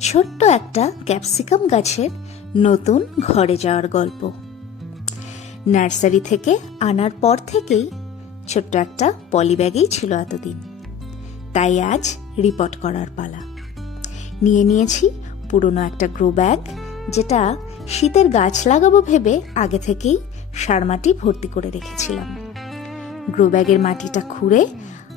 ছোট্ট একটা ক্যাপসিকাম গাছের নতুন ঘরে যাওয়ার গল্প। নার্সারি থেকে আনার পর থেকেই ছোট্ট একটা পলিব্যাগেই ছিল এতদিন, তাই আজ রিপোর্ট করার পালা। নিয়ে নিয়েছি পুরনো একটা গ্রো ব্যাগ, যেটা শীতের গাছ লাগাবো ভেবে আগে থেকেই সার মাটি ভর্তি করে রেখেছিলাম। গ্রো ব্যাগের মাটিটা খুঁড়ে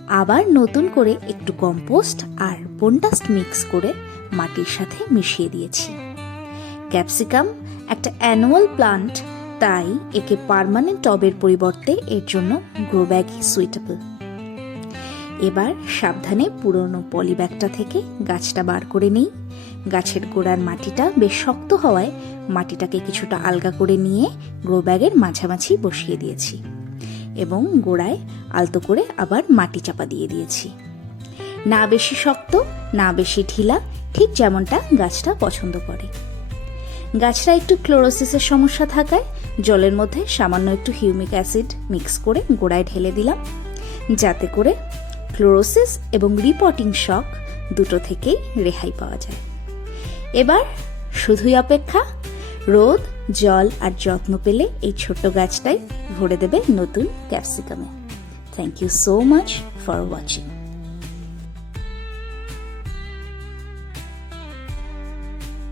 আবার নতুন করে একটু কম্পোস্ট আর বোনডাস্ট মিক্স করে মাটির সাথে মিশিয়ে দিয়েছি। ক্যাপসিকাম একটা অ্যানুয়াল প্লান্ট, তাই একে পার্মানেন্ট টবের পরিবর্তে এর জন্য গ্রো ব্যাগই সুইটেবল। এবার সাবধানে পুরনো পলিব্যাগটা থেকে গাছটা বার করে নিই। গাছের গোড়ার মাটিটা বেশ শক্ত হওয়ায় মাটিটাকে কিছুটা আলগা করে নিয়ে গ্রো ব্যাগের মাঝামাঝি বসিয়ে দিয়েছি এবং গোড়ায় আলতো করে আবার মাটি চাপা দিয়ে দিয়েছি। না বেশি শক্ত, না বেশি ঢিলা, ঠিক যেমনটা গাছটা পছন্দ করে। গাছটা একটু ক্লোরোসিসের সমস্যা থাকায় জলের মধ্যে সামান্য একটু হিউমিক অ্যাসিড মিক্স করে গোড়ায় ঢেলে দিলাম, যাতে করে ক্লোরোসিস এবং রিপোর্টিং শক দুটো থেকেই রেহাই পাওয়া যায়। এবার শুধুই অপেক্ষা, রোদ, জল আর যত্ন পেলে এই ছোট্ট গাছটাই ভরে দেবে নতুন ক্যাপসিকামে। Thank you so much for watching.